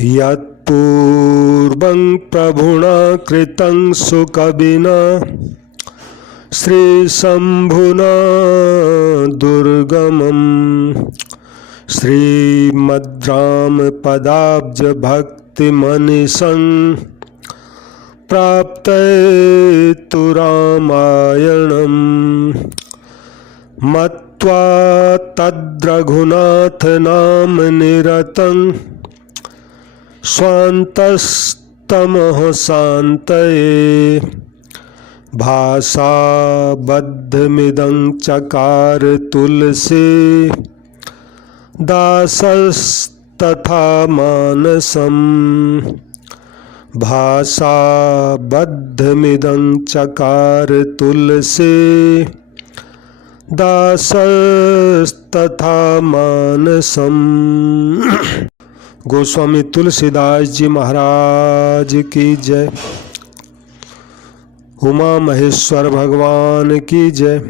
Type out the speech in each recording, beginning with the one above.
यत्पूर्वं प्रभुना कृतं सुकविना श्रीशम्भुना दुर्गमं श्रीमद्रामपदाब्जभक्तिमनिशं प्राप्तये रामायणं मत्वा तद्रघुनाथ नाम निरतं स्वान्तस्तमः शान्तये भाषाबद्धमिदं चकार तुलसी दासस्तथा मानसम् भाषाबद्धमिदं चकार तुलसी दासस्तथा मानसम्। गोस्वामी तुलसीदास जी महाराज की जय। उमा महेश्वर भगवान की जय।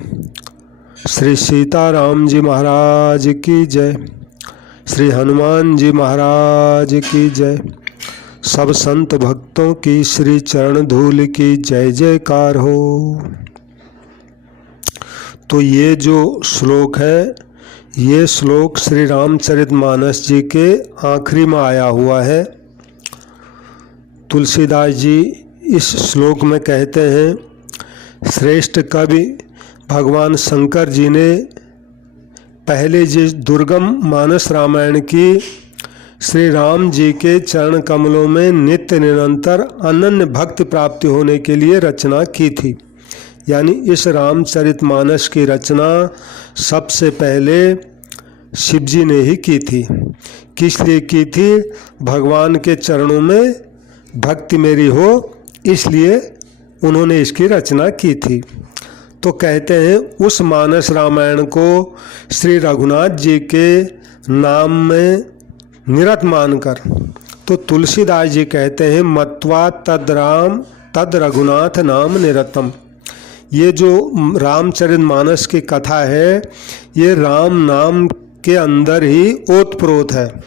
श्री सीताराम जी महाराज की जय। श्री हनुमान जी महाराज की जय। सब संत भक्तों की श्री चरण धूल की जय जयकार हो। तो ये जो श्लोक है, ये श्लोक श्री रामचरितमानस जी के आखिरी में आया हुआ है। तुलसीदास जी इस श्लोक में कहते हैं, श्रेष्ठ कवि भगवान शंकर जी ने पहले जिस दुर्गम मानस रामायण की श्री राम जी के चरण कमलों में नित्य निरंतर अनन्य भक्ति प्राप्ति होने के लिए रचना की थी। यानी इस रामचरितमानस की रचना सबसे पहले शिव जी ने ही की थी। किस लिए की थी? भगवान के चरणों में भक्ति मेरी हो, इसलिए उन्होंने इसकी रचना की थी। तो कहते हैं उस मानस रामायण को श्री रघुनाथ जी के नाम में निरत मानकर, तो तुलसीदास जी कहते हैं मत्वा तद रघुनाथ नाम निरतम। ये जो रामचरितमानस की कथा है, ये राम नाम के अंदर ही ओतप्रोत है।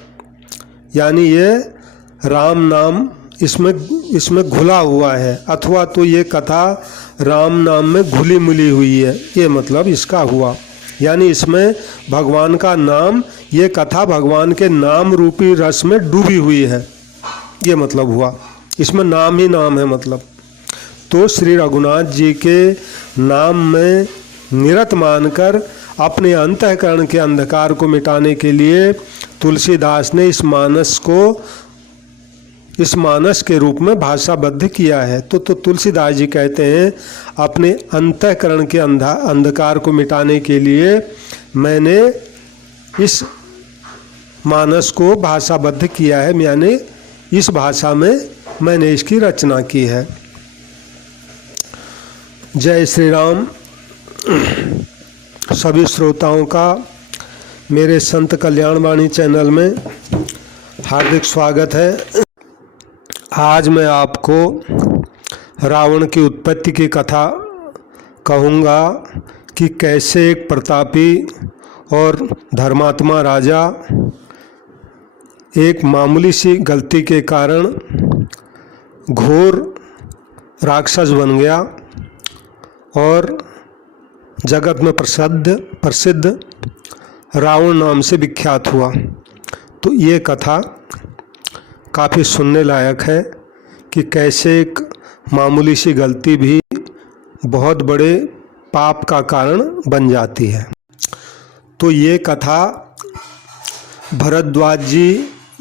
यानी ये राम नाम इसमें घुला हुआ है, अथवा तो ये कथा राम नाम में घुली मिली हुई है, ये मतलब इसका हुआ। यानी इसमें भगवान का नाम, ये कथा भगवान के नाम रूपी रस में डूबी हुई है, ये मतलब हुआ। इसमें नाम ही नाम है मतलब। तो श्री रघुनाथ जी के नाम में निरत मानकर अपने अंतःकरण के अंधकार को मिटाने के लिए तुलसीदास ने इस मानस के रूप में भाषाबद्ध किया है। तो तुलसीदास जी कहते हैं अपने अंतःकरण के अंधकार को मिटाने के लिए मैंने इस मानस को भाषाबद्ध किया है, यानी इस भाषा में मैंने इसकी रचना की है। जय श्री राम। सभी श्रोताओं का मेरे संत कल्याण वाणी चैनल में हार्दिक स्वागत है। आज मैं आपको रावण की उत्पत्ति की कथा कहूँगा कि कैसे एक प्रतापी और धर्मात्मा राजा एक मामूली सी गलती के कारण घोर राक्षस बन गया और जगत में प्रसिद्ध रावण नाम से विख्यात हुआ। तो ये कथा काफ़ी सुनने लायक है कि कैसे एक मामूली सी गलती भी बहुत बड़े पाप का कारण बन जाती है। तो ये कथा भरद्वाज जी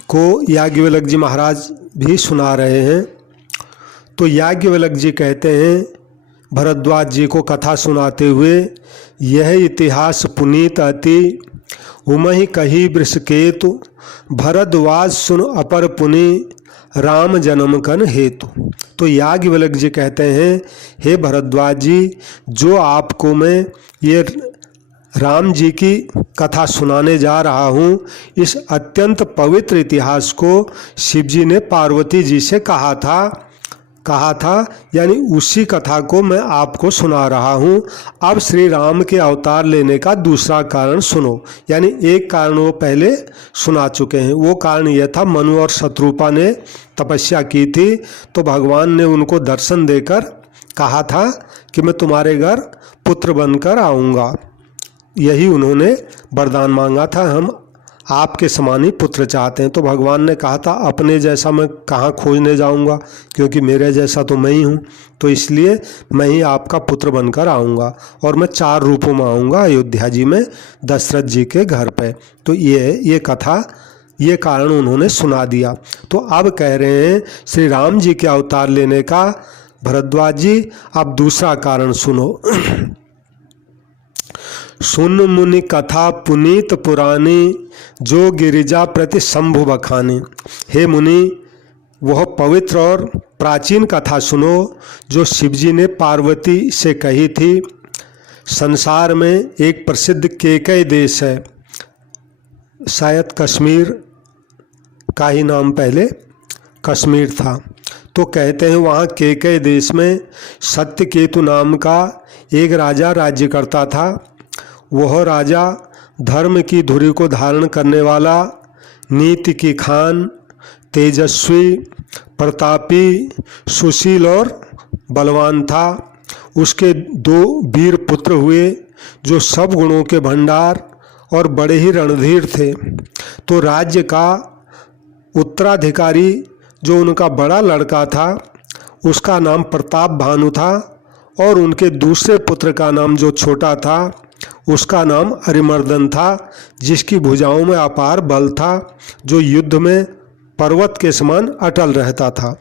को याज्ञवल्क्य जी महाराज भी सुना रहे हैं। तो याज्ञवल्क्य जी कहते हैं भरद्वाज जी को कथा सुनाते हुए, यह इतिहास पुनीत अति उमहि कही वृषकेतु भरद्वाज सुन अपर पुनि राम जन्म कन हेतु। तो याज्ञवल्क्य जी कहते हैं, हे भरद्वाज जी, जो आपको मैं ये राम जी की कथा सुनाने जा रहा हूँ, इस अत्यंत पवित्र इतिहास को शिव जी ने पार्वती जी से कहा था कहा था, यानी उसी कथा को मैं आपको सुना रहा हूँ। अब श्री राम के अवतार लेने का दूसरा कारण सुनो। यानी एक कारण वो पहले सुना चुके हैं। वो कारण यह था, मनु और शत्रुपा ने तपस्या की थी, तो भगवान ने उनको दर्शन देकर कहा था कि मैं तुम्हारे घर पुत्र बनकर आऊँगा। यही उन्होंने वरदान मांगा था, हम आपके समान ही पुत्र चाहते हैं। तो भगवान ने कहा था, अपने जैसा मैं कहाँ खोजने जाऊंगा, क्योंकि मेरे जैसा तो मैं ही हूँ, तो इसलिए मैं ही आपका पुत्र बनकर आऊँगा और मैं 4 रूपों में आऊँगा अयोध्या जी में दशरथ जी के घर पे। तो ये कथा, ये कारण उन्होंने सुना दिया। तो अब कह रहे हैं श्री राम जी के अवतार लेने का, भरद्वाज जी अब दूसरा कारण सुनो। सुन मुनि कथा पुनीत पुरानी, जो गिरिजा प्रति शंभु बखानी। हे मुनि, वह पवित्र और प्राचीन कथा सुनो जो शिवजी ने पार्वती से कही थी। संसार में एक प्रसिद्ध केकय देश है, शायद कश्मीर का ही नाम पहले कश्मीर था। तो कहते हैं वहाँ केकय देश में सत्यकेतु नाम का एक राजा राज्य करता था। वह राजा धर्म की धुरी को धारण करने वाला, नीति की खान, तेजस्वी, प्रतापी, सुशील और बलवान था। उसके 2 वीर पुत्र हुए जो सब गुणों के भंडार और बड़े ही रणधीर थे। तो राज्य का उत्तराधिकारी जो उनका बड़ा लड़का था, उसका नाम प्रताप भानु था, और उनके दूसरे पुत्र का नाम जो छोटा था, उसका नाम अरिमर्दन था, जिसकी भुजाओं में अपार बल था, जो युद्ध में पर्वत के समान अटल रहता था।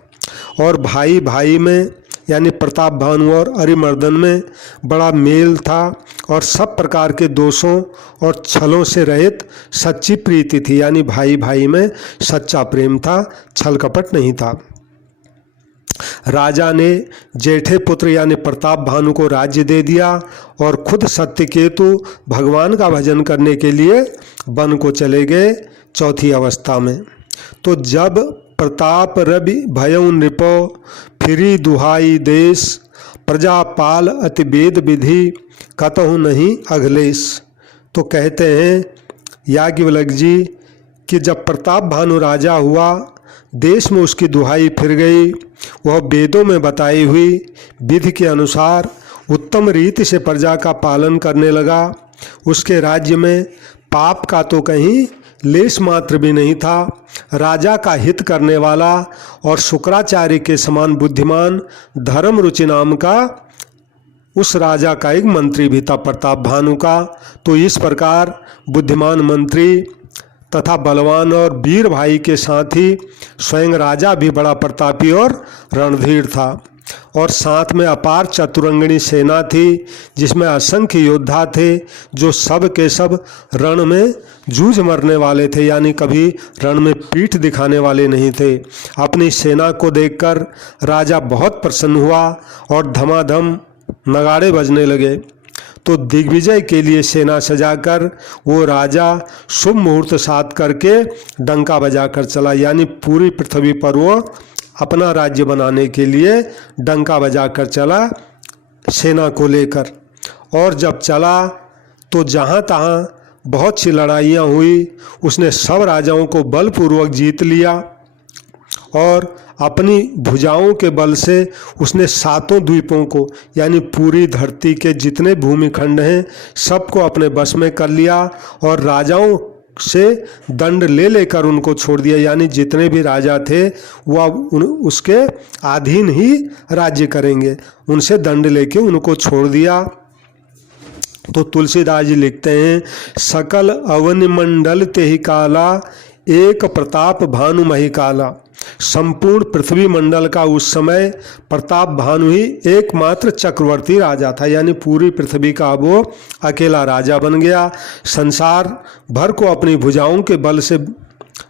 और भाई भाई में, यानी प्रताप भानु और अरिमर्दन में बड़ा मेल था, और सब प्रकार के दोषों और छलों से रहित सच्ची प्रीति थी। यानी भाई भाई में सच्चा प्रेम था, छल कपट नहीं था। राजा ने जेठे पुत्र यानी प्रताप भानु को राज्य दे दिया, और खुद सत्यकेतु भगवान का भजन करने के लिए वन को चले गए 4थी अवस्था में। तो जब प्रताप रवि भयउ नृपो, फिरी दुहाई देश, प्रजापाल अति वेद विधि, कतहु नहीं अघलेश। तो कहते हैं याज्ञवल्क्य जी कि जब प्रताप भानु राजा हुआ, देश में उसकी दुहाई फिर गई। वह वेदों में बताई हुई विधि के अनुसार उत्तम रीति से प्रजा का पालन करने लगा। उसके राज्य में पाप का तो कहीं लेश मात्र भी नहीं था। राजा का हित करने वाला और शुक्राचार्य के समान बुद्धिमान धर्म रुचि नाम का उस राजा का एक मंत्री भी था, प्रताप भानु का। तो इस प्रकार बुद्धिमान मंत्री तथा बलवान और वीर भाई के साथ ही स्वयं राजा भी बड़ा प्रतापी और रणधीर था, और साथ में अपार चतुरंगिणी सेना थी, जिसमें असंख्य योद्धा थे, जो सब के सब रण में जूझ मरने वाले थे, यानी कभी रण में पीठ दिखाने वाले नहीं थे। अपनी सेना को देखकर राजा बहुत प्रसन्न हुआ और धमाधम नगाड़े बजने लगे। तो दिग्विजय के लिए सेना सजाकर वो राजा शुभ मुहूर्त साध करके डंका बजाकर चला, यानी पूरी पृथ्वी पर वो अपना राज्य बनाने के लिए डंका बजाकर चला सेना को लेकर। और जब चला तो जहाँ तहाँ बहुत सी लड़ाइयाँ हुई। उसने सब राजाओं को बलपूर्वक जीत लिया, और अपनी भुजाओं के बल से उसने 7 द्वीपों को, यानी पूरी धरती के जितने भूमिखंड हैं सबको अपने वश में कर लिया, और राजाओं से दंड ले लेकर उनको छोड़ दिया। यानी जितने भी राजा थे वो अब उसके अधीन ही राज्य करेंगे, उनसे दंड लेके उनको छोड़ दिया। तो तुलसीदास जी लिखते हैं, सकल अवन मंडल तेहि काला, एक प्रताप भानु मही काला। संपूर्ण पृथ्वी मंडल का उस समय प्रताप भानु ही एकमात्र चक्रवर्ती राजा था, यानी पूरी पृथ्वी का वो अकेला राजा बन गया। संसार भर को अपनी भुजाओं के बल से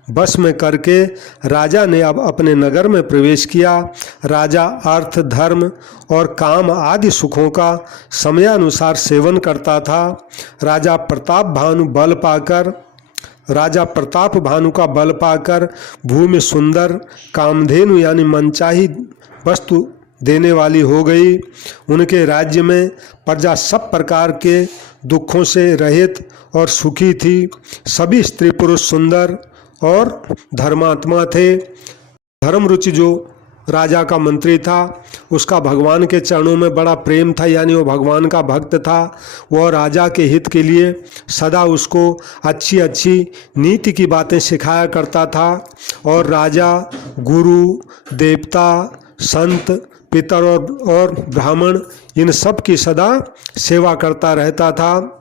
बस में करके राजा ने अब अपने नगर में प्रवेश किया। राजा अर्थ, धर्म और काम आदि सुखों का समयानुसार सेवन करता था। राजा प्रताप भानु का बल पाकर भूमि सुंदर कामधेनु यानी मनचाही वस्तु देने वाली हो गई। उनके राज्य में प्रजा सब प्रकार के दुखों से रहित और सुखी थी। सभी स्त्री पुरुष सुंदर और धर्मात्मा थे। धर्म रुचि जो राजा का मंत्री था उसका भगवान के चरणों में बड़ा प्रेम था, यानी वो भगवान का भक्त था। वह राजा के हित के लिए सदा उसको अच्छी अच्छी नीति की बातें सिखाया करता था। और राजा गुरु, देवता, संत, पितर और ब्राह्मण इन सब की सदा सेवा करता रहता था।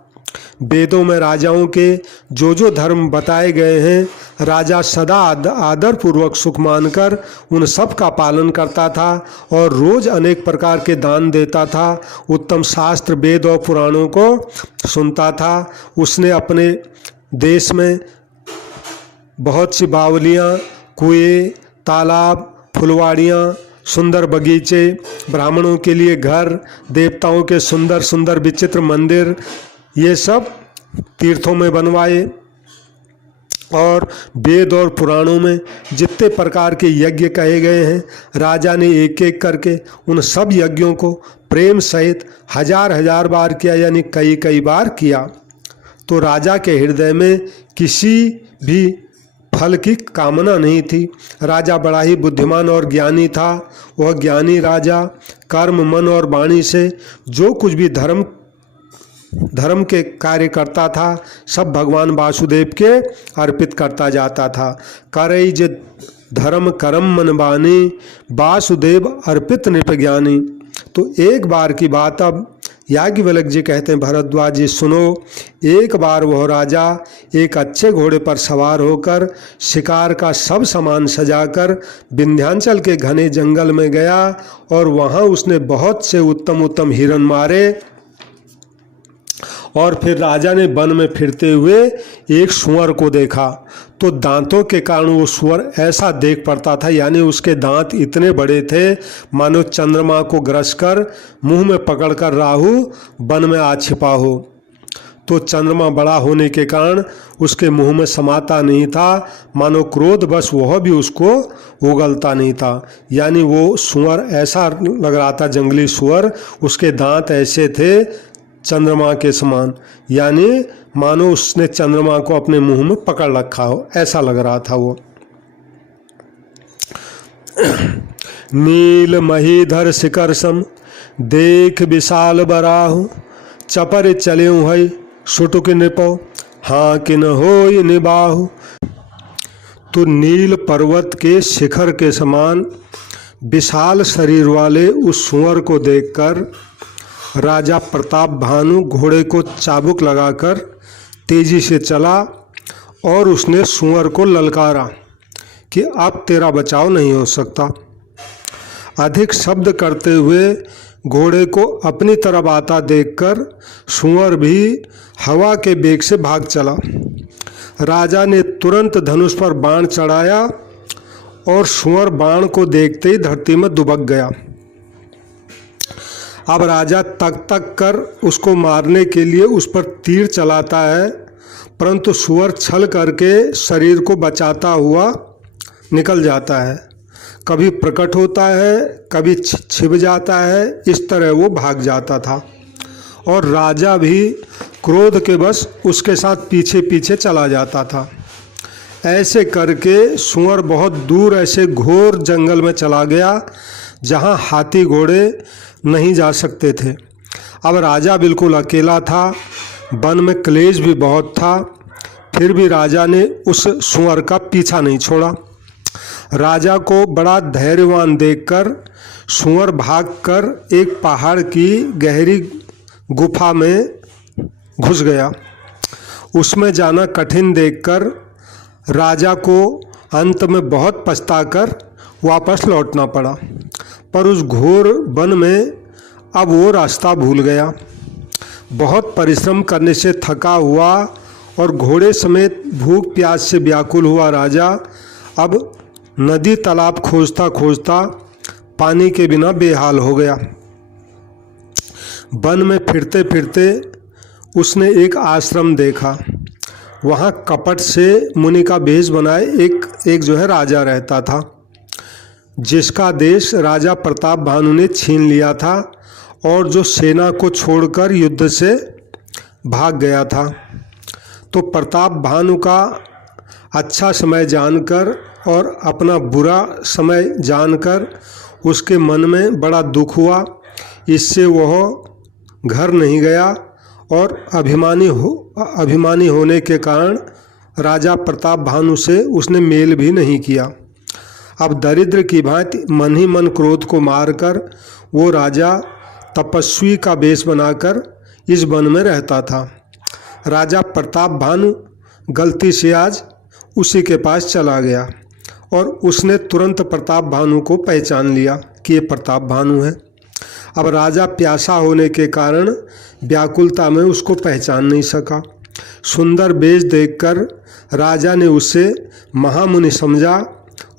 वेदों में राजाओं के जो जो धर्म बताए गए हैं राजा सदा आदर पूर्वक सुख मानकर उन सब का पालन करता था और रोज अनेक प्रकार के दान देता था। उत्तम शास्त्र, वेद और पुराणों को सुनता था। उसने अपने देश में बहुत सी बावलियाँ, कुएं, तालाब, फुलवाड़ियाँ, सुंदर बगीचे, ब्राह्मणों के लिए घर, देवताओं के सुंदर सुंदर विचित्र मंदिर, ये सब तीर्थों में बनवाए। और वेद और पुराणों में जितने प्रकार के यज्ञ कहे गए हैं राजा ने एक एक करके उन सब यज्ञों को प्रेम सहित हजार हजार बार किया, यानी कई कई बार किया। तो राजा के हृदय में किसी भी फल की कामना नहीं थी। राजा बड़ा ही बुद्धिमान और ज्ञानी था। वह ज्ञानी राजा कर्म, मन और वाणी से जो कुछ भी धर्म के कार्य करता था सब भगवान वासुदेव के अर्पित करता जाता था। करई जे धर्म करम मन बानी, वासुदेव अर्पित नृप ज्ञानी। तो एक बार की बात अब याज्ञवल्क्य जी कहते हैं, भरद्वाज जी सुनो। एक बार वह राजा एक अच्छे घोड़े पर सवार होकर शिकार का सब सामान सजाकर विंध्याचल के घने जंगल में गया और वहाँ उसने बहुत से उत्तम उत्तम हिरण मारे। और फिर राजा ने वन में फिरते हुए एक सूअर को देखा। तो दांतों के कारण वो सूअर ऐसा देख पड़ता था, यानी उसके दांत इतने बड़े थे मानो चंद्रमा को ग्रसकर मुंह में पकड़कर राहु वन में आ छिपा हो। तो चंद्रमा बड़ा होने के कारण उसके मुंह में समाता नहीं था, मानो क्रोध बस वह भी उसको उगलता नहीं था। यानी वो सूअर ऐसा लग रहा था, जंगली सूअर, उसके दांत ऐसे थे चंद्रमा के समान, यानी मानो उसने चंद्रमा को अपने मुंह में पकड़ रखा हो, ऐसा लग रहा था वो। नील महीधर शिखर सम देख विशाल बराहु, चपर चले है सुटुक नृपो हाँ किन होय निबाहु। तो नील पर्वत के शिखर के समान विशाल शरीर वाले उस सूअर को देखकर राजा प्रताप भानु घोड़े को चाबुक लगाकर तेजी से चला और उसने सूअर को ललकारा कि अब तेरा बचाव नहीं हो सकता। अधिक शब्द करते हुए घोड़े को अपनी तरफ आता देखकर सूअर भी हवा के वेग से भाग चला। राजा ने तुरंत धनुष पर बाण चढ़ाया और सूअर बाण को देखते ही धरती में दुबक गया। अब राजा तक तक कर उसको मारने के लिए उस पर तीर चलाता है, परंतु सूअर छल करके शरीर को बचाता हुआ निकल जाता है। कभी प्रकट होता है, कभी छिप जाता है, इस तरह वो भाग जाता था। और राजा भी क्रोध के बस उसके साथ पीछे पीछे चला जाता था। ऐसे करके सूअर बहुत दूर ऐसे घोर जंगल में चला गया जहाँ हाथी घोड़े नहीं जा सकते थे। अब राजा बिल्कुल अकेला था, वन में क्लेश भी बहुत था, फिर भी राजा ने उस सूअर का पीछा नहीं छोड़ा। राजा को बड़ा धैर्यवान देखकर सूअर भागकर एक पहाड़ की गहरी गुफा में घुस गया। उसमें जाना कठिन देखकर राजा को अंत में बहुत पछताकर वापस लौटना पड़ा। पर उस घोर वन में अब वो रास्ता भूल गया। बहुत परिश्रम करने से थका हुआ और घोड़े समेत भूख प्यास से व्याकुल हुआ राजा अब नदी तालाब खोजता खोजता पानी के बिना बेहाल हो गया। वन में फिरते फिरते उसने एक आश्रम देखा। वहाँ कपट से मुनि का भेष बनाए एक जो है राजा रहता था। जिसका देश राजा प्रताप भानु ने छीन लिया था और जो सेना को छोड़कर युद्ध से भाग गया था। तो प्रताप भानु का अच्छा समय जानकर और अपना बुरा समय जानकर उसके मन में बड़ा दुख हुआ। इससे वह घर नहीं गया और अभिमानी होने के कारण राजा प्रताप भानु से उसने मेल भी नहीं किया। अब दरिद्र की भांति मन ही मन क्रोध को मारकर वो राजा तपस्वी का वेश बनाकर इस वन में रहता था। राजा प्रताप भानु गलती से आज उसी के पास चला गया और उसने तुरंत प्रताप भानु को पहचान लिया कि ये प्रताप भानु है। अब राजा प्यासा होने के कारण व्याकुलता में उसको पहचान नहीं सका। सुंदर वेश देखकर राजा ने उसे महामुनि समझा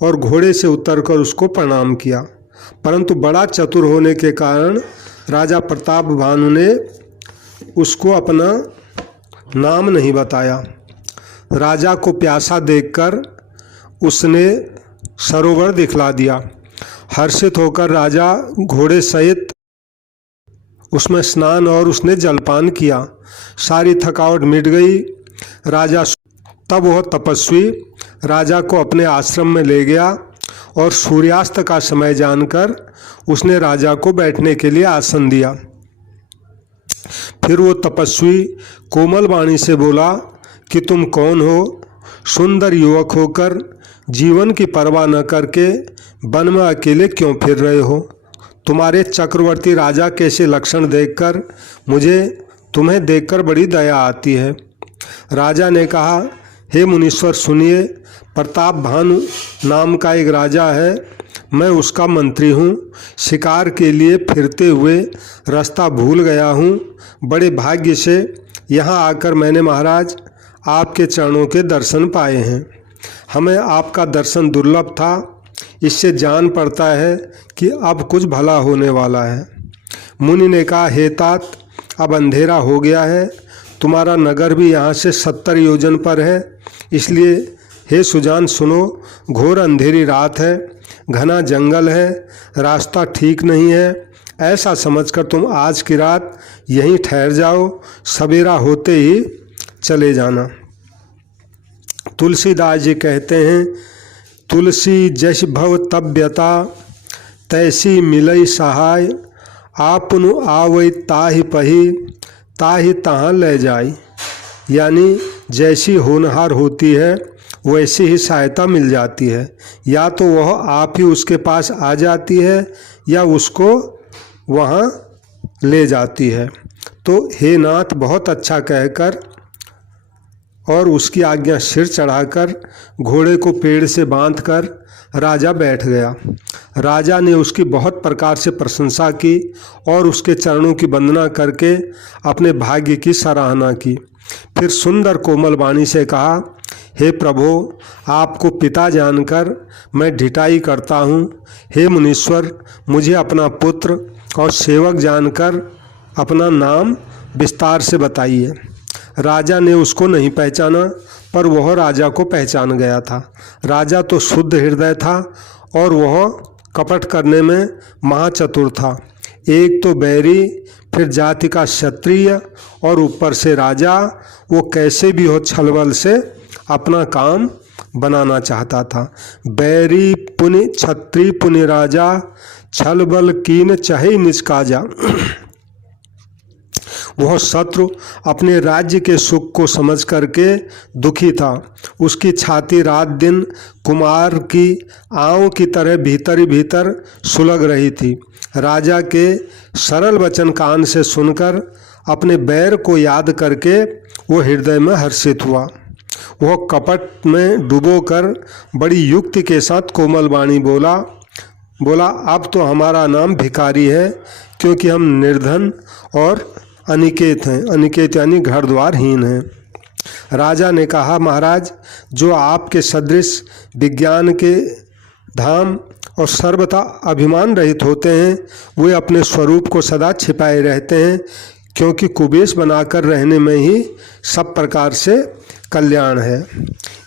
और घोड़े से उतरकर उसको प्रणाम किया, परंतु बड़ा चतुर होने के कारण राजा प्रताप भानु ने उसको अपना नाम नहीं बताया। राजा को प्यासा देखकर उसने सरोवर दिखला दिया। हर्षित होकर राजा घोड़े सहित उसमें स्नान और उसने जलपान किया। सारी थकावट मिट गई। राजा तब वह तपस्वी राजा को अपने आश्रम में ले गया और सूर्यास्त का समय जानकर उसने राजा को बैठने के लिए आसन दिया। फिर वो तपस्वी कोमल वाणी से बोला कि तुम कौन हो? सुंदर युवक होकर जीवन की परवाह न करके वन में अकेले क्यों फिर रहे हो? तुम्हारे चक्रवर्ती राजा कैसे लक्षण देखकर मुझे तुम्हें देखकर बड़ी दया आती है। राजा ने कहा, हे मुनीश्वर सुनिए, प्रताप भानु नाम का एक राजा है, मैं उसका मंत्री हूँ। शिकार के लिए फिरते हुए रास्ता भूल गया हूँ। बड़े भाग्य से यहाँ आकर मैंने महाराज आपके चरणों के दर्शन पाए हैं। हमें आपका दर्शन दुर्लभ था, इससे जान पड़ता है कि अब कुछ भला होने वाला है। मुनि ने कहा, हे तात, अब अंधेरा हो गया है, तुम्हारा नगर भी यहाँ से 70 योजन पर है, इसलिए हे सुजान सुनो, घोर अंधेरी रात है, घना जंगल है, रास्ता ठीक नहीं है। ऐसा समझकर तुम आज की रात यहीं ठहर जाओ, सवेरा होते ही चले जाना। तुलसीदास जी कहते हैं, तुलसी जस भव तब व्यता, तैसी मिलई सहाय, आपनु आवै ताहि पही, ताहि तहाँ ले जाई। यानी जैसी होनहार होती है वैसी ही सहायता मिल जाती है, या तो वह आप ही उसके पास आ जाती है या उसको वहाँ ले जाती है। तो हे नाथ बहुत अच्छा कहकर और उसकी आज्ञा सिर चढ़ाकर घोड़े को पेड़ से बांधकर राजा बैठ गया। राजा ने उसकी बहुत प्रकार से प्रशंसा की और उसके चरणों की वंदना करके अपने भाग्य की सराहना की। फिर सुंदर कोमल वाणी से कहा, हे प्रभु, आपको पिता जानकर मैं ढिठाई करता हूँ। हे मुनीश्वर, मुझे अपना पुत्र और सेवक जानकर अपना नाम विस्तार से बताइए। राजा ने उसको नहीं पहचाना, पर वह राजा को पहचान गया था। राजा तो शुद्ध हृदय था और वह कपट करने में महाचतुर था। एक तो बैरी, फिर जाति का क्षत्रिय और ऊपर से राजा, वो कैसे भी हो छलबल से अपना काम बनाना चाहता था। बैरी पुनि क्षत्रिय पुनि राजा, छलबल कीन चाहे निज काजा। वह शत्रु अपने राज्य के सुख को समझ करके दुखी था। उसकी छाती रात दिन कुमार की आँव की तरह भीतर ही भीतर सुलग रही थी। राजा के सरल वचन कान से सुनकर अपने बैर को याद करके वो हृदय में हर्षित हुआ। वह कपट में डुबोकर बड़ी युक्ति के साथ कोमल वाणी बोला, अब तो हमारा नाम भिखारी है, क्योंकि हम निर्धन और अनिकेत हैं। अनिकेत यानी घर द्वारहीन हैं। राजा ने कहा, महाराज, जो आपके सदृश विज्ञान के धाम और सर्वथा अभिमान रहित होते हैं, वे अपने स्वरूप को सदा छिपाए रहते हैं, क्योंकि कुबेश बनाकर रहने में ही सब प्रकार से कल्याण है।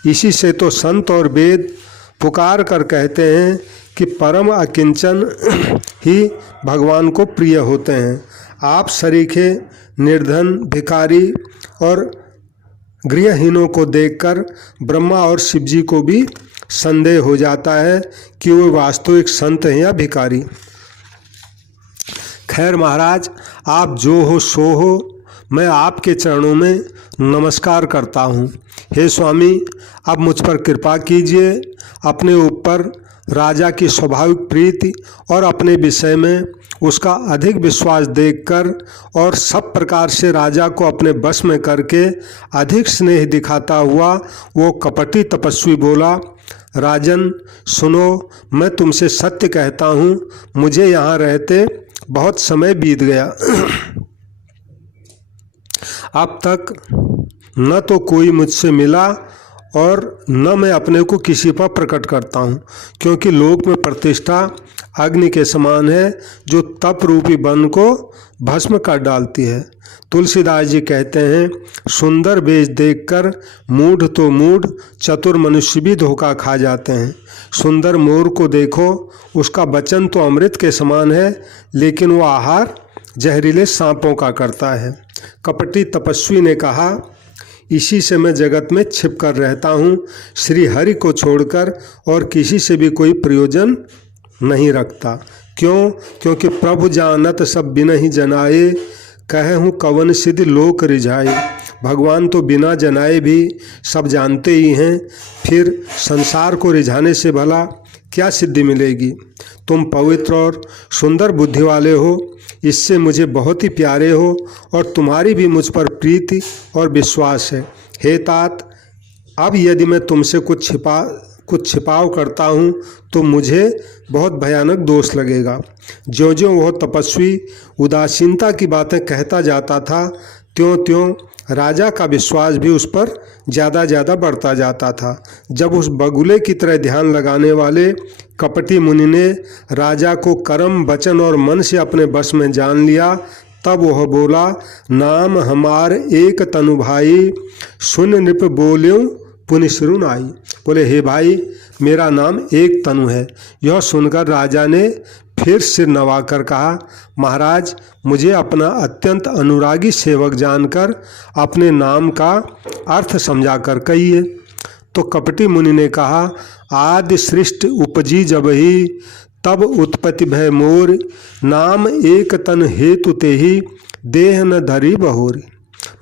इसी से तो संत और वेद पुकार कर कहते हैं कि परम अकिंचन ही भगवान को प्रिय होते हैं। आप सरीखे, निर्धन, भिखारी और गृहहीनों को देखकर ब्रह्मा और शिव जी को भी संदेह हो जाता है कि वे वास्तविक संत हैं या भिखारी। खैर महाराज, आप जो हो सो हो, मैं आपके चरणों में नमस्कार करता हूँ। हे स्वामी, अब मुझ पर कृपा कीजिए। अपने ऊपर राजा की स्वाभाविक प्रीति और अपने विषय में उसका अधिक विश्वास देखकर और सब प्रकार से राजा को अपने वश में करके अधिक स्नेह दिखाता हुआ वो कपटी तपस्वी बोला, राजन सुनो, मैं तुमसे सत्य कहता हूँ, मुझे यहाँ रहते बहुत समय बीत गया। अब तक न तो कोई मुझसे मिला और न मैं अपने को किसी पर प्रकट करता हूँ, क्योंकि लोक में प्रतिष्ठा अग्नि के समान है जो तप रूपी वन को भस्म कर डालती है। तुलसीदास जी कहते हैं, सुंदर वेश देखकर मूढ़ तो मूढ़, चतुर मनुष्य भी धोखा खा जाते हैं। सुंदर मोर को देखो, उसका वचन तो अमृत के समान है, लेकिन वो आहार जहरीले सांपों का करता है। कपटी तपस्वी ने कहा, इसी से मैं जगत में छिप कर रहता हूँ, श्री हरि को छोड़कर और किसी से भी कोई प्रयोजन नहीं रखता। क्यों? क्योंकि प्रभु जानत सब बिना ही जनाए, कहे हूँ कवन सिद्धि लोक रिझाए। भगवान तो बिना जनाए भी सब जानते ही हैं, फिर संसार को रिझाने से भला क्या सिद्धि मिलेगी। तुम पवित्र और सुंदर बुद्धि वाले हो, इससे मुझे बहुत ही प्यारे हो और तुम्हारी भी मुझ पर प्रीति और विश्वास है। हे तात, अब यदि मैं तुमसे कुछ छिपाव करता हूँ तो मुझे बहुत भयानक दोष लगेगा। ज्यों ज्यों वह तपस्वी उदासीनता की बातें कहता जाता था, त्यों त्यों राजा का विश्वास भी उस पर ज़्यादा बढ़ता जाता था। जब उस बगुले की तरह ध्यान लगाने वाले कपटी मुनि ने राजा को कर्म, वचन और मन से अपने बस में जान लिया, तब वह बोला, नाम हमार एक तनु भाई, सुन नृप बोल्यों पुनि सिरुन आई। बोले, हे भाई, मेरा नाम एक तनु है। यह सुनकर राजा ने फिर सिर नवाकर कहा, महाराज, मुझे अपना अत्यंत अनुरागी सेवक जानकर अपने नाम का अर्थ समझाकर कहिए। तो कपटी मुनि ने कहा, आदि सृष्टि उपजी जब ही, तब उत्पत्ति भय मोर, नाम एक तन हेतु ते ही, देह न धरी बहोरी।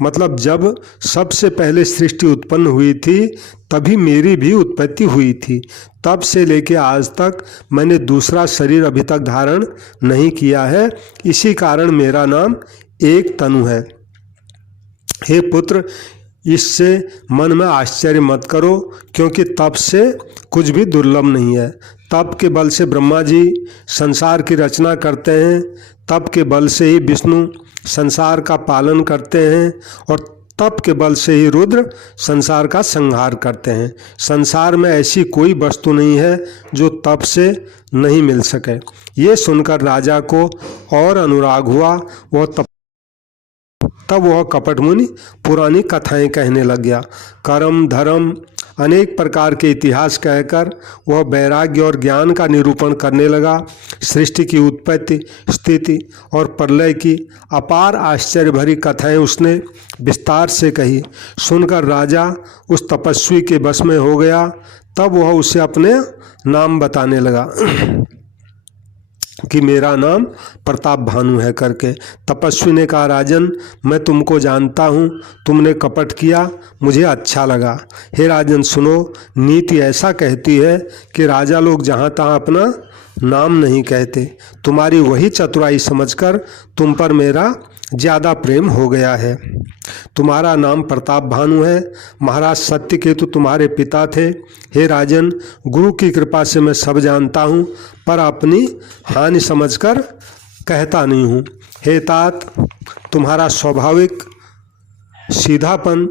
मतलब जब सबसे पहले सृष्टि उत्पन्न हुई थी तभी मेरी भी उत्पत्ति हुई थी। तब से लेके आज तक मैंने दूसरा शरीर अभी तक धारण नहीं किया है, इसी कारण मेरा नाम एक तनु है। हे पुत्र, इससे मन में आश्चर्य मत करो, क्योंकि तप से कुछ भी दुर्लभ नहीं है। तप के बल से ब्रह्मा जी संसार की रचना करते हैं, तप के बल से ही विष्णु संसार का पालन करते हैं और तप के बल से ही रुद्र संसार का संहार करते हैं। संसार में ऐसी कोई वस्तु नहीं है जो तप से नहीं मिल सके। ये सुनकर राजा को और अनुराग हुआ। तब वह कपट मुनि पुरानी कथाएं कहने लग गया। कर्म, धर्म, अनेक प्रकार के इतिहास कहकर वह वैराग्य और ज्ञान का निरूपण करने लगा। सृष्टि की उत्पत्ति, स्थिति और प्रलय की अपार आश्चर्य भरी कथाएं उसने विस्तार से कही। सुनकर राजा उस तपस्वी के बस में हो गया। तब वह उसे अपने नाम बताने लगा कि मेरा नाम प्रताप भानु है करके। तपस्वी ने कहा, राजन, मैं तुमको जानता हूँ, तुमने कपट किया, मुझे अच्छा लगा। हे राजन सुनो, नीति ऐसा कहती है कि राजा लोग जहाँ तहाँ अपना नाम नहीं कहते। तुम्हारी वही चतुराई समझकर तुम पर मेरा ज़्यादा प्रेम हो गया है। तुम्हारा नाम प्रताप भानु है। महाराज सत्यकेतु तुम्हारे पिता थे। हे राजन, गुरु की कृपा से मैं सब जानता हूँ, पर अपनी हानि समझकर कहता नहीं हूँ। हे तात, तुम्हारा स्वाभाविक सीधापन,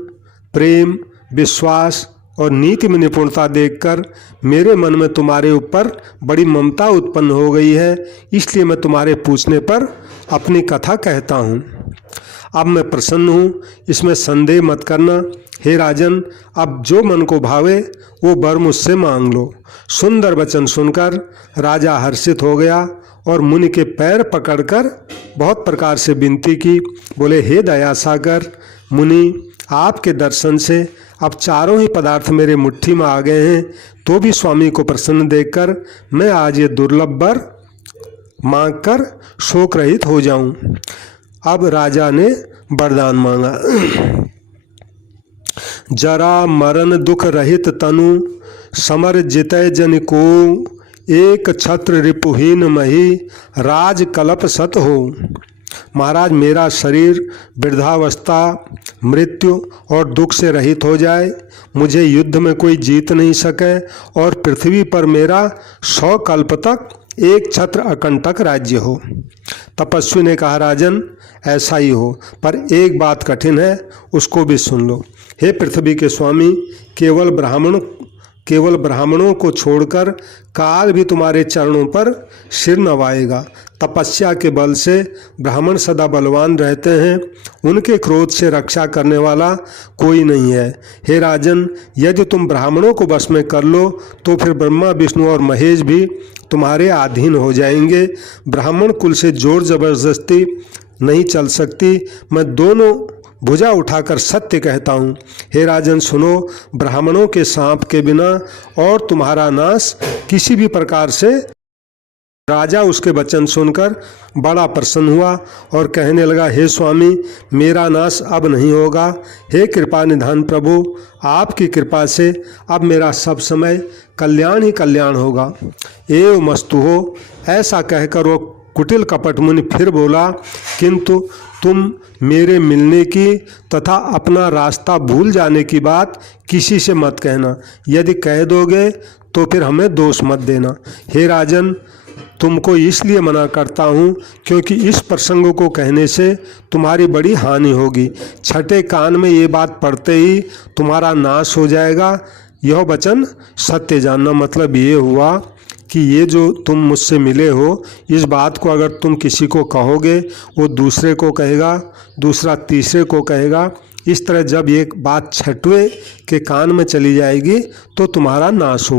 प्रेम, विश्वास और नीति में निपुणता देखकर मेरे मन में तुम्हारे ऊपर बड़ी ममता उत्पन्न हो गई है, इसलिए मैं तुम्हारे पूछने पर अपनी कथा कहता हूँ। अब मैं प्रसन्न हूँ, इसमें संदेह मत करना। हे राजन, अब जो मन को भावे वो वर मुझसे मांग लो। सुंदर वचन सुनकर राजा हर्षित हो गया और मुनि के पैर पकड़कर बहुत प्रकार से विनती की। बोले, हे दया सागर मुनि, आपके दर्शन से अब चारों ही पदार्थ मेरे मुट्ठी में आ गए हैं, तो भी स्वामी को प्रसन्न देखकर मैं आज ये दुर्लभ वर मांगकर शोक रहित हो जाऊं। अब राजा ने वरदान मांगा। जरा मरण दुख रहित तनु, समर जितय जन को, एक छत्र रिपुहीन मही, राज कलप सत हो। महाराज, मेरा शरीर वृद्धावस्था, मृत्यु और दुख से रहित हो जाए, मुझे युद्ध में कोई जीत नहीं सके और पृथ्वी पर मेरा 100 कल्प तक एक छत्र अकंटक राज्य हो। तपस्वी ने कहा, राजन ऐसा ही हो, पर एक बात कठिन है, उसको भी सुन लो। हे पृथ्वी के स्वामी, केवल ब्राह्मणों को छोड़कर काल भी तुम्हारे चरणों पर सिर नवाएगा। तपस्या के बल से ब्राह्मण सदा बलवान रहते हैं, उनके क्रोध से रक्षा करने वाला कोई नहीं है। हे राजन, यदि तुम ब्राह्मणों को वश में कर लो तो फिर ब्रह्मा, विष्णु और महेश भी तुम्हारे अधीन हो जाएंगे। ब्राह्मण कुल से जोर जबरदस्ती नहीं चल सकती। मैं दोनों भुजा उठाकर सत्य कहता हूँ। हे राजन सुनो, ब्राह्मणों के सांप के बिना और तुम्हारा नाश किसी भी प्रकार से। राजा उसके वचन सुनकर बड़ा प्रसन्न हुआ और कहने लगा, हे स्वामी, मेरा नाश अब नहीं होगा। हे कृपा निधान प्रभु, आपकी कृपा से अब मेरा सब समय कल्याण ही कल्याण होगा। एव मस्तु हो। ऐसा कहकर वो कुटिल कपट मुनि फिर बोला, किंतु तुम मेरे मिलने की तथा अपना रास्ता भूल जाने की बात किसी से मत कहना। यदि कह दोगे तो फिर हमें दोष मत देना। हे राजन, तुमको इसलिए मना करता हूँ क्योंकि इस प्रसंग को कहने से तुम्हारी बड़ी हानि होगी। छठे कान में ये बात पढ़ते ही तुम्हारा नाश हो जाएगा। यह वचन सत्य जानना। मतलब ये हुआ कि ये जो तुम मुझसे मिले हो, इस बात को अगर तुम किसी को कहोगे, वो दूसरे को कहेगा, दूसरा तीसरे को कहेगा। इस तरह जब ये बात छठवें के कान में चली जाएगी तो तुम्हारा नाश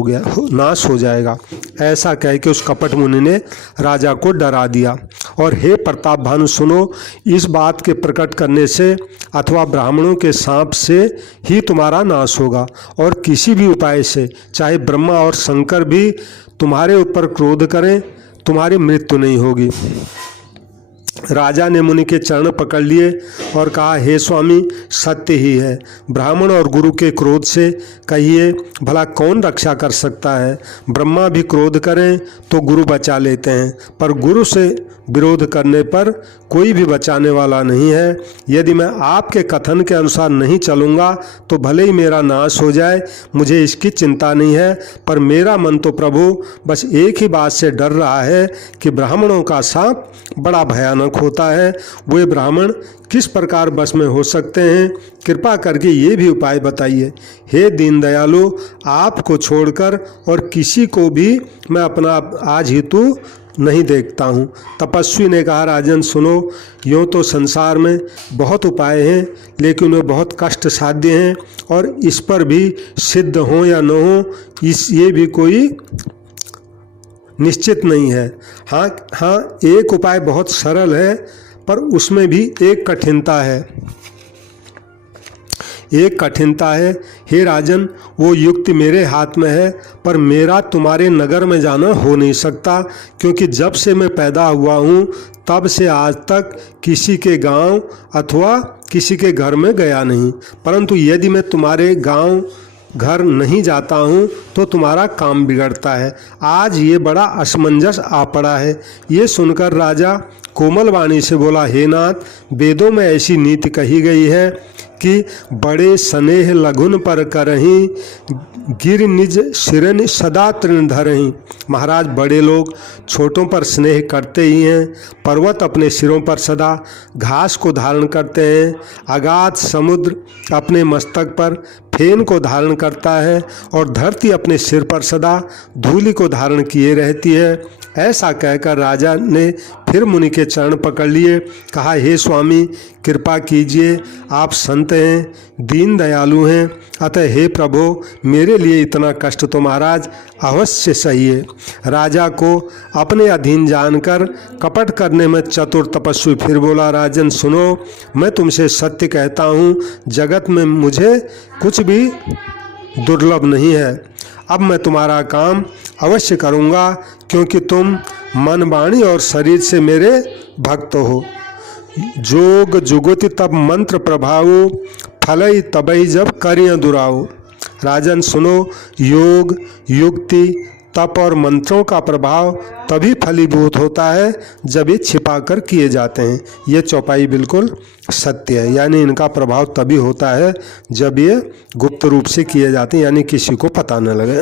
हो जाएगा। ऐसा कह के उस कपट मुनि ने राजा को डरा दिया। और हे प्रताप भानु सुनो, इस बात के प्रकट करने से अथवा ब्राह्मणों के सांप से ही तुम्हारा नाश होगा, और किसी भी उपाय से, चाहे ब्रह्मा और शंकर भी तुम्हारे ऊपर क्रोध करें, तुम्हारी मृत्यु नहीं होगी। राजा ने मुनि के चरण पकड़ लिए और कहा, हे स्वामी, सत्य ही है। ब्राह्मण और गुरु के क्रोध से कहिए भला कौन रक्षा कर सकता है। ब्रह्मा भी क्रोध करें तो गुरु बचा लेते हैं, पर गुरु से विरोध करने पर कोई भी बचाने वाला नहीं है। यदि मैं आपके कथन के अनुसार नहीं चलूँगा तो भले ही मेरा नाश हो जाए, मुझे इसकी चिंता नहीं है। पर मेरा मन तो प्रभु बस एक ही बात से डर रहा है कि ब्राह्मणों का शाप बड़ा भयानक होता है। वे ब्राह्मण किस प्रकार बस में हो सकते हैं, कृपा करके ये भी उपाय बताइए। हे दीनदयालु, आपको छोड़कर और किसी को भी मैं अपना आज हेतु नहीं देखता हूँ। तपस्वी ने कहा, राजन सुनो, यूँ तो संसार में बहुत उपाय हैं, लेकिन वे बहुत कष्ट साध्य हैं और इस पर भी सिद्ध हो या न हो, ये भी कोई निश्चित नहीं है। हाँ, एक उपाय बहुत सरल है, पर उसमें भी एक कठिनता है। हे राजन, वो युक्ति मेरे हाथ में है, पर मेरा तुम्हारे नगर में जाना हो नहीं सकता, क्योंकि जब से मैं पैदा हुआ हूँ तब से आज तक किसी के गांव अथवा किसी के घर में गया नहीं। परंतु यदि मैं तुम्हारे गांव घर नहीं जाता हूँ तो तुम्हारा काम बिगड़ता है। आज ये बड़ा असमंजस आ पड़ा है। ये सुनकर राजा कोमल वाणी से बोला, हे नाथ, वेदों में ऐसी नीति कही गई है कि बड़े स्नेह लघुन पर करहीं, गिर निज सिरन सदा तृण धरहीं। महाराज, बड़े लोग छोटों पर स्नेह करते ही हैं। पर्वत अपने सिरों पर सदा घास को धारण करते हैं। अगाध समुद्र अपने मस्तक पर फेन को धारण करता है और धरती अपने सिर पर सदा धूलि को धारण किए रहती है। ऐसा कहकर राजा ने फिर मुनि के चरण पकड़ लिए, कहा, हे स्वामी कृपा कीजिए, आप संत हैं, दीन दयालु हैं, अतः हे प्रभु मेरे लिए इतना कष्ट तो महाराज अवश्य सहिए। राजा को अपने अधीन जानकर कपट करने में चतुर तपस्वी फिर बोला, राजन सुनो, मैं तुमसे सत्य कहता हूँ, जगत में मुझे कुछ भी दुर्लभ नहीं है। अब मैं तुम्हारा काम अवश्य करूँगा, क्योंकि तुम मन वाणी और शरीर से मेरे भक्त हो। जोग जुगति तब मंत्र प्रभाव, फलई तबई जब करियाँ दुराओ। राजन सुनो, योग युक्ति तप और मंत्रों का प्रभाव तभी फलीभूत होता है जब ये छिपा कर किए जाते हैं। ये चौपाई बिल्कुल सत्य है, यानी इनका प्रभाव तभी होता है जब ये गुप्त रूप से किए जाते हैं, यानी किसी को पता न लगे।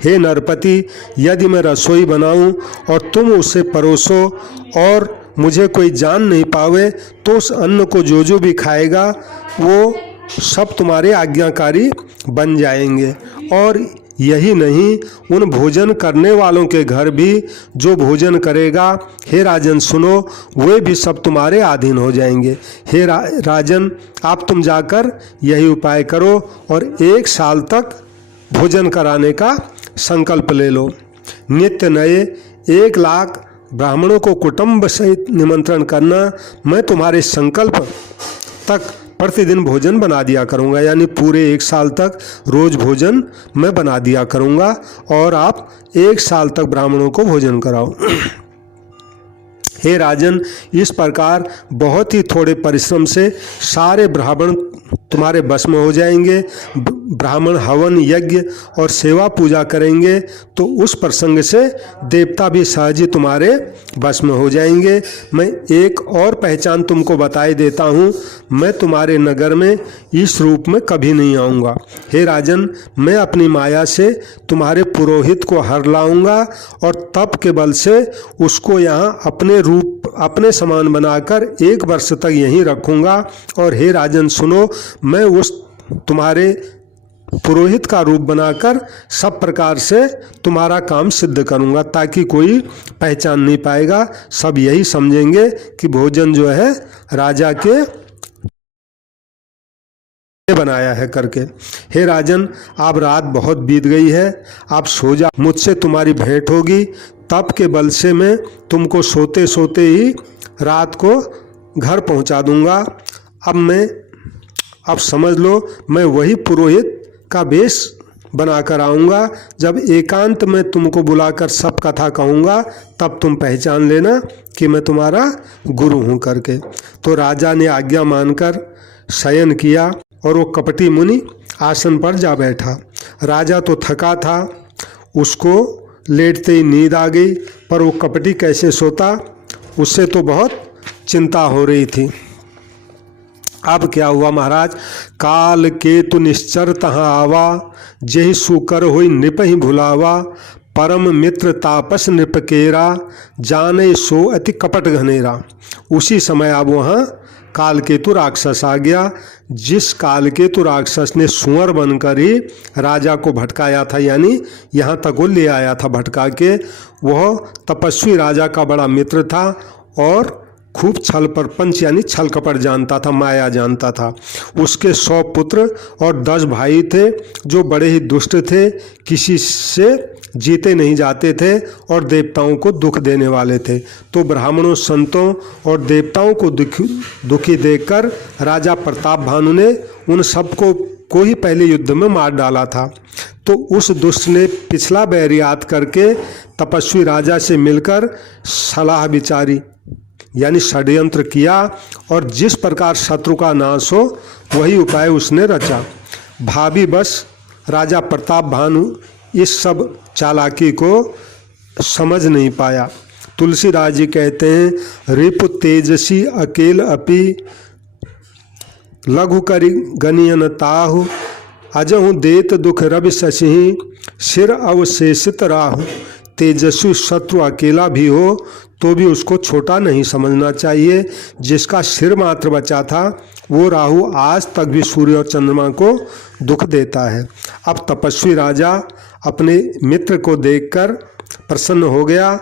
हे नरपति, यदि मैं रसोई बनाऊं और तुम उसे परोसो और मुझे कोई जान नहीं पावे, तो उस अन्न को जो जो भी खाएगा वो सब तुम्हारे आज्ञाकारी बन जाएंगे। और यही नहीं, उन भोजन करने वालों के घर भी जो भोजन करेगा, हे राजन सुनो, वे भी सब तुम्हारे अधीन हो जाएंगे। हे राजन, आप तुम जाकर यही उपाय करो और 1 साल तक भोजन कराने का संकल्प ले लो। नित्य नए 1 लाख ब्राह्मणों को कुटुंब सहित निमंत्रण करना, मैं तुम्हारे संकल्प तक प्रतिदिन भोजन बना दिया करूँगा, यानी पूरे 1 साल तक रोज भोजन मैं बना दिया करूँगा और आप 1 साल तक ब्राह्मणों को भोजन कराओ। हे राजन, इस प्रकार बहुत ही थोड़े परिश्रम से सारे ब्राह्मण तुम्हारे बस में हो जाएंगे। ब्राह्मण हवन यज्ञ और सेवा पूजा करेंगे तो उस प्रसंग से देवता भी सहज ही तुम्हारे बस में हो जाएंगे। मैं एक और पहचान तुमको बताए देता हूँ, मैं तुम्हारे नगर में इस रूप में कभी नहीं आऊँगा। हे राजन, मैं अपनी माया से तुम्हारे पुरोहित को हर लाऊंगा और तप के बल से उसको यहाँ अपने रूप अपने समान बनाकर 1 वर्ष तक यहीं रखूँगा। और हे राजन सुनो, मैं उस तुम्हारे पुरोहित का रूप बनाकर सब प्रकार से तुम्हारा काम सिद्ध करूंगा, ताकि कोई पहचान नहीं पाएगा, सब यही समझेंगे कि भोजन जो है राजा के बनाया है करके। हे राजन, अब रात बहुत बीत गई है, आप सो जा, मुझसे तुम्हारी भेंट होगी। तप के बल से मैं तुमको सोते सोते ही रात को घर पहुंचा दूंगा। अब समझ लो, मैं वही पुरोहित का वेश बनाकर आऊँगा। जब एकांत में तुमको बुलाकर सब कथा कहूँगा, तब तुम पहचान लेना कि मैं तुम्हारा गुरु हूँ करके। तो राजा ने आज्ञा मानकर शयन किया और वो कपटी मुनि आसन पर जा बैठा। राजा तो थका था, उसको लेटते ही नींद आ गई, पर वो कपटी कैसे सोता, उससे तो बहुत चिंता हो रही थी। अब क्या हुआ महाराज, काल केतु निश्चर तहाँ आवा, जेहि सुकर हुई नृप ही भुलावा, परम मित्र तापस नृपकेरा, जाने सो अति कपट घनेरा। उसी समय अब वहाँ कालकेतु राक्षस आ गया। जिस कालकेतु राक्षस ने सुअर बनकर ही राजा को भटकाया था, यानी यहाँ तक वो ले आया था भटका के, वह तपस्वी राजा का बड़ा मित्र था और खूब छल प्रपंच यानी छल कपट जानता था, माया जानता था। उसके 100 पुत्र और 10 भाई थे जो बड़े ही दुष्ट थे, किसी से जीते नहीं जाते थे और देवताओं को दुख देने वाले थे। तो ब्राह्मणों, संतों और देवताओं को दुखी देखकर राजा प्रताप भानु ने उन सबको को ही पहले युद्ध में मार डाला था। तो उस दुष्ट ने पिछला बैर याद करके तपस्वी राजा से मिलकर सलाह विचारी यानी षड्यंत्र किया और जिस प्रकार शत्रु का नाश हो वही उपाय उसने रचा। भाभी बस राजा प्रताप भानु इस सब चालाकी को समझ नहीं पाया। तुलसीदास जी कहते हैं, रिपु तेजसी अकेल अपि लघु करि गनियन ताहु, अजहु देत दुख रवि शशि सिर अवशेषित राहु। तेजस्वी शत्रु अकेला भी हो तो भी उसको छोटा नहीं समझना चाहिए। जिसका सिर मात्र बचा था वो राहु आज तक भी सूर्य और चंद्रमा को दुख देता है। अब तपस्वी राजा अपने मित्र को देखकर प्रसन्न हो गया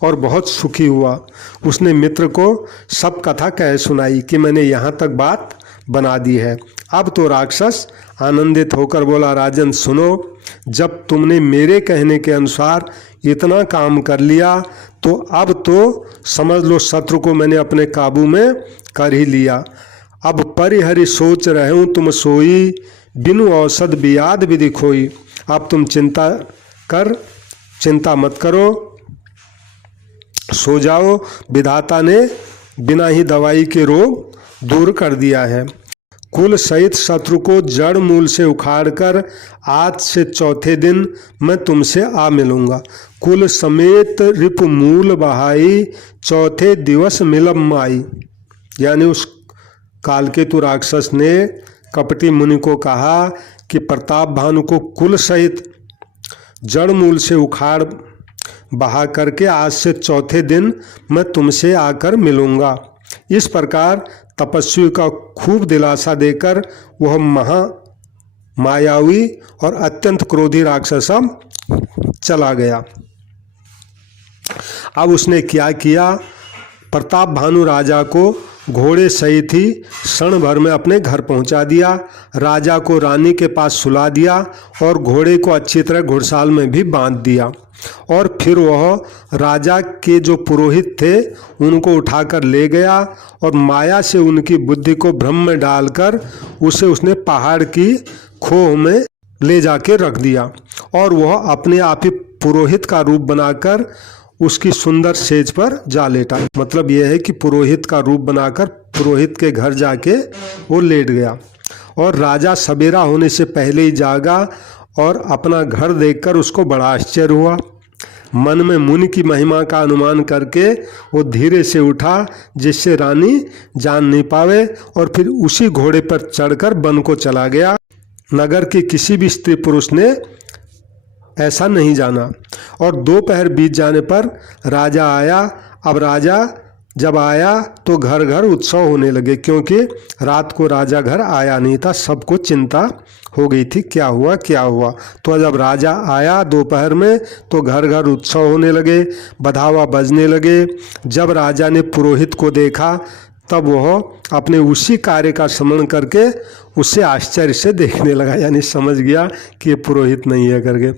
और बहुत सुखी हुआ। उसने मित्र को सब कथा कह सुनाई कि मैंने यहाँ तक बात बना दी है। अब तो राक्षस आनंदित होकर बोला, राजन सुनो, जब तुमने मेरे कहने के अनुसार इतना काम कर लिया तो अब तो समझ लो शत्रु को मैंने अपने काबू में कर ही लिया। अब परिहरि सोच रहे हूँ तुम सोई, बिनु औषध बियाद विधि खोई। अब तुम चिंता मत करो, सो जाओ, विधाता ने बिना ही दवाई के रोग दूर कर दिया है। कुल सहित शत्रु को जड़ मूल से उखाड़कर आज से चौथे दिन मैं तुमसे आ मिलूंगा। कुल समेत रिपु मूल बहाई, चौथे दिवस मिलब माई। यानी उस कालकेतु राक्षस ने कपटी मुनि को कहा कि प्रताप भानु को कुल सहित जड़ मूल से उखाड़ बहा करके आज से चौथे दिन मैं तुमसे आकर मिलूंगा। इस प्रकार तपस्वी का खूब दिलासा देकर वह मायावी और अत्यंत क्रोधी राक्षस चला गया। अब उसने क्या किया, प्रताप भानु राजा को घोड़े सहित ही क्षण भर में अपने घर पहुंचा दिया। राजा को रानी के पास सुला दिया और घोड़े को अच्छी तरह घुड़साल में भी बांध दिया। और फिर वह राजा के जो पुरोहित थे उनको उठाकर ले गया और माया से उनकी बुद्धि को भ्रम में डालकर उसे उसने पहाड़ की खोह में ले जाके रख दिया। और वह अपने आप ही पुरोहित का रूप बनाकर उसकी सुंदर सेज पर जा लेटा। मतलब यह है कि पुरोहित का रूप बनाकर पुरोहित के घर जाके वो लेट गया। और राजा सवेरा होने से पहले ही जागा और अपना घर देखकर उसको बड़ा आश्चर्य हुआ। मन में मुनि की महिमा का अनुमान करके वो धीरे से उठा जिससे रानी जान नहीं पावे, और फिर उसी घोड़े पर चढ़कर वन को चला गया। नगर के किसी भी स्त्री पुरुष ने ऐसा नहीं जाना। और दोपहर बीत जाने पर राजा आया। अब राजा जब आया तो घर घर उत्सव होने लगे, क्योंकि रात को राजा घर आया नहीं था। सबको चिंता हो गई थी क्या हुआ क्या हुआ। तो जब राजा आया दोपहर में तो घर घर उत्सव होने लगे, बधावा बजने लगे। जब राजा ने पुरोहित को देखा तब वह अपने उसी कार्य का स्मरण करके उससे आश्चर्य से देखने लगा, यानी समझ गया कि ये पुरोहित नहीं है करके।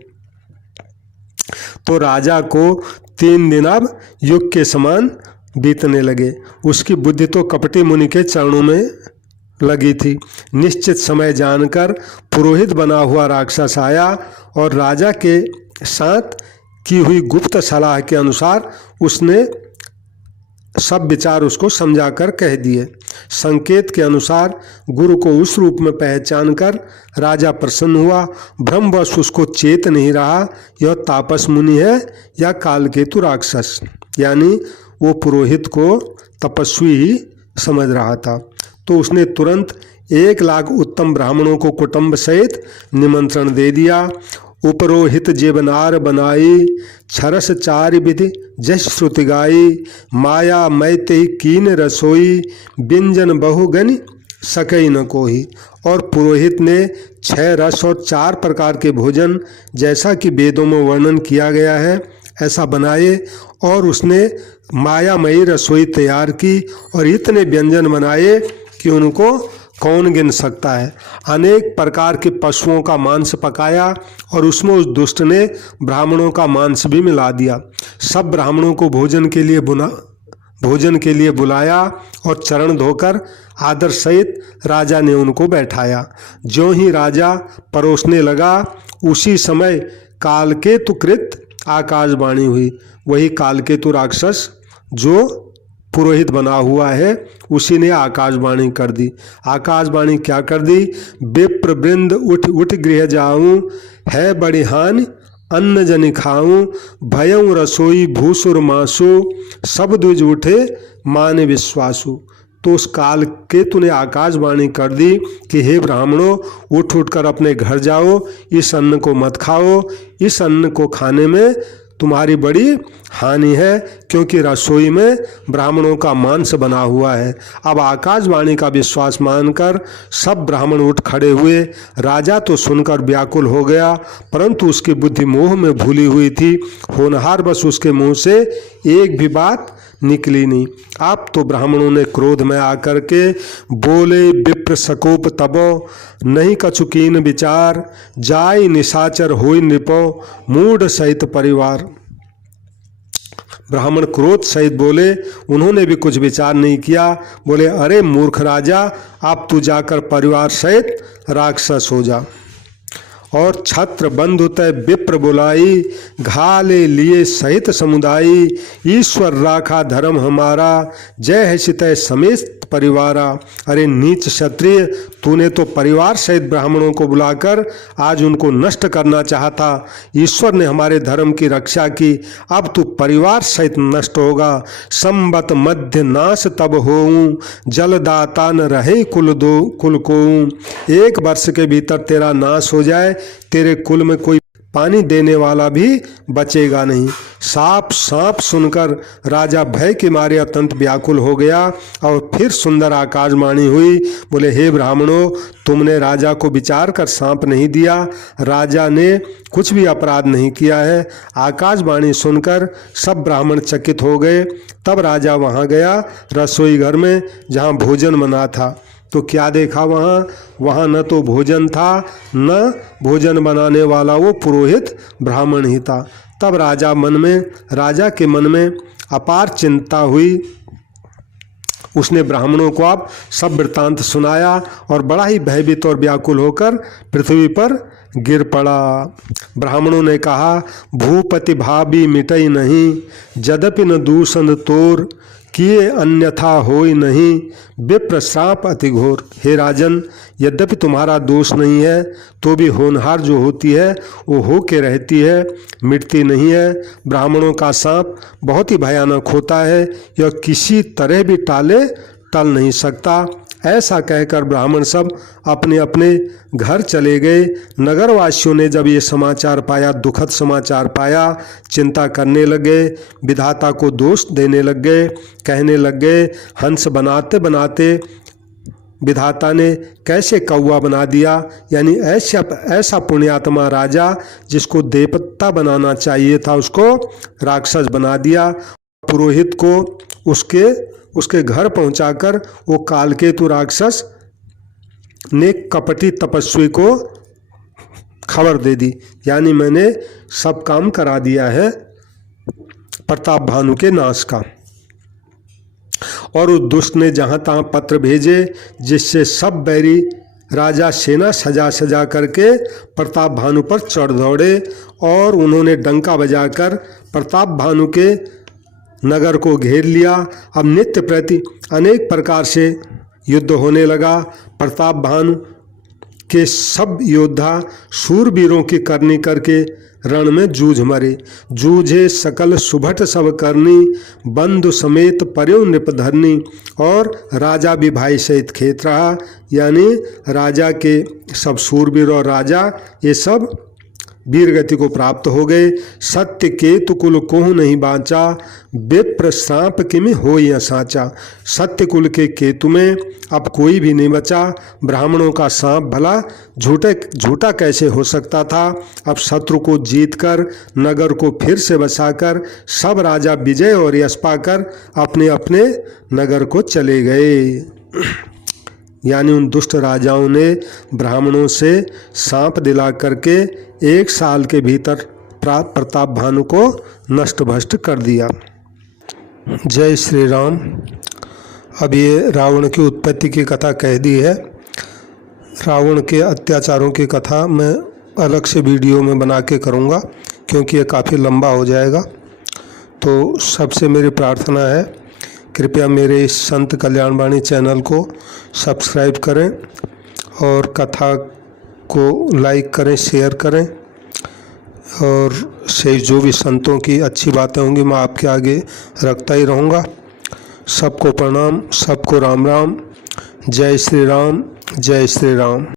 तो राजा को 3 दिन अब युग के समान बीतने लगे। उसकी बुद्धि तो कपटी मुनि के चरणों में लगी थी। निश्चित समय जानकर पुरोहित बना हुआ राक्षस आया और राजा के साथ की हुई गुप्त सलाह के अनुसार उसने सब विचार उसको समझाकर कह दिए। संकेत के अनुसार गुरु को उस रूप में पहचानकर राजा प्रसन्न हुआ। भ्रमवश उसको चेत नहीं रहा यह तापस मुनि है या कालकेतु राक्षस, यानी वो पुरोहित को तपस्वी ही समझ रहा था। तो उसने तुरंत 1 लाख उत्तम ब्राह्मणों को कुटुंब सहित निमंत्रण दे दिया। उपरोहित जेबनार बनाई, छरस 4 विधि जस श्रुति गाई, माया मैते कीन रसोई, व्यंजन बहुगन सकई न कोई। और पुरोहित ने 6 रस और 4 प्रकार के भोजन जैसा कि वेदों में वर्णन किया गया है ऐसा बनाए, और उसने मायामयी रसोई तैयार की और इतने व्यंजन बनाए कि उनको कौन गिन सकता है। अनेक प्रकार के पशुओं का मांस पकाया और उसमें उस दुष्ट ने ब्राह्मणों का मांस भी मिला दिया। सब ब्राह्मणों को भोजन के लिए बुलाया और चरण धोकर आदर सहित राजा ने उनको बैठाया। ज्यों ही राजा परोसने लगा उसी समय कालकेतुकृत आकाशवाणी हुई। वही कालकेतु राक्षस जो पुरोहित बना हुआ है उसी ने आकाशवाणी कर दी। आकाशवाणी क्या कर दी, विप्र वृंद उठ उठ गृह जाऊं, है बड़ी हानि अन्न जनि खाऊं, भयं रसोई भूसुर मासु, सब द्विज उठे मान विश्वासु। तो उस काल केतु ने आकाशवाणी कर दी कि हे ब्राह्मणों, उठ उठ कर अपने घर जाओ, इस अन्न को मत खाओ, इस अन्न को खाने में तुम्हारी बड़ी हानि है, क्योंकि रसोई में ब्राह्मणों का मांस बना हुआ है। अब आकाशवाणी का विश्वास मानकर सब ब्राह्मण उठ खड़े हुए। राजा तो सुनकर व्याकुल हो गया, परंतु उसकी बुद्धि मोह में भूली हुई थी। होनहार बस उसके मुंह से एक भी बात निकली नहीं। अब तो ब्राह्मणों ने क्रोध में आकर के बोले, विप्र सकोप तबो नहीं कछुकीन विचार, जाय निशाचर होई नृपो मूढ़ सहित परिवार। ब्राह्मण क्रोध सहित बोले, उन्होंने भी कुछ विचार नहीं किया। बोले, अरे मूर्ख राजा, अब तू जाकर परिवार सहित राक्षस हो जा। और छत्र बंधु तय विप्र बुलाई, घाले लिए सहित समुदायी, ईश्वर राखा धर्म हमारा, जय है सितय समेत परिवारा। अरे नीच क्षत्रिय, तूने तो परिवार सहित ब्राह्मणों को बुलाकर आज उनको नष्ट करना चाहता। ईश्वर ने हमारे धर्म की रक्षा की, अब तू परिवार सहित नष्ट होगा। संबत मध्य नाश तब होऊं, जलदाता न रहे कुल को। 1 वर्ष के भीतर तेरा नाश हो जाए, तेरे कुल में कोई पानी देने वाला भी बचेगा नहीं। सांप सुनकर राजा भय के मारे अत्यंत व्याकुल हो गया और फिर सुंदर आकाशवाणी हुई। बोले, हे ब्राह्मणों, तुमने राजा को विचार कर सांप नहीं दिया। राजा ने कुछ भी अपराध नहीं किया है। आकाशवाणी सुनकर सब ब्राह्मण चकित हो गए। तब राजा वहाँ गया रसोई घर में जहाँ भोजन बना था। तो क्या देखा वहाँ न तो भोजन था, न भोजन बनाने वाला वो पुरोहित ब्राह्मण ही था। तब राजा के मन में अपार चिंता हुई। उसने ब्राह्मणों को अब सब वृत्तांत सुनाया और बड़ा ही भयभीत और व्याकुल होकर पृथ्वी पर गिर पड़ा। ब्राह्मणों ने कहा, भूपति भाभी मिटई नहीं, यद्यपि न दूषण तोर, किए अन्यथा होई नहीं, विप्र श्राप अति घोर। हे राजन, यद्यपि तुम्हारा दोष नहीं है तो भी होनहार जो होती है वो हो के रहती है, मिटती नहीं है। ब्राह्मणों का सांप बहुत ही भयानक होता है, यह किसी तरह भी टल नहीं सकता। ऐसा कहकर ब्राह्मण सब अपने अपने घर चले गए। नगरवासियों ने जब ये समाचार पाया, दुखद समाचार पाया, चिंता करने लगे, विधाता को दोष देने लग गए, कहने लग गए, हंस बनाते बनाते विधाता ने कैसे कौवा बना दिया। यानी ऐसा पुण्यात्मा राजा जिसको देवता बनाना चाहिए था, उसको राक्षस बना दिया। पुरोहित को उसके घर पहुंचाकर वो कालकेतु राक्षस ने कपटी तपस्वी को खबर दे दी, यानी मैंने सब काम करा दिया है प्रताप भानु के नाश का। और उस दुष्ट ने जहाँ तहाँ पत्र भेजे, जिससे सब बैरी राजा सेना सजा करके प्रताप भानु पर चढ़ दौड़े और उन्होंने डंका बजाकर प्रताप भानु के नगर को घेर लिया। अब नित्य प्रति अनेक प्रकार से युद्ध होने लगा। प्रताप भानु के सब योद्धा शूरवीरों की करनी करके रण में जूझ मरे। जूझे सकल सुभट सब करनी, बंधु समेत पर्यो नृपधरनी। और राजा भी भाई सहित खेत रहा, यानी राजा के सब शूरवीर और राजा ये सब वीर गति को प्राप्त हो गए। सत्य केतु कुल कोहु नहीं बाँचा, विप्र सांप किमि होई साचा। सत्य कुल के केतु में अब कोई भी नहीं बचा। ब्राह्मणों का सांप भला झूठा कैसे हो सकता था। अब शत्रु को जीतकर नगर को फिर से बसाकर सब राजा विजय और यश पाकर अपने अपने नगर को चले गए। यानी उन दुष्ट राजाओं ने ब्राह्मणों से सांप दिला करके 1 साल के भीतर प्रताप भानु को नष्ट भ्रष्ट कर दिया। जय श्री राम। अब ये रावण की उत्पत्ति की कथा कह दी है। रावण के अत्याचारों की कथा मैं अलग से वीडियो में बना के करूँगा, क्योंकि ये काफ़ी लंबा हो जाएगा। तो सबसे मेरी प्रार्थना है, कृपया मेरे इस संत कल्याणवाणी चैनल को सब्सक्राइब करें और कथा को लाइक करें, शेयर करें। और से जो भी संतों की अच्छी बातें होंगी मैं आपके आगे रखता ही रहूँगा। सबको प्रणाम, सबको राम राम। जय श्री राम, जय श्री राम।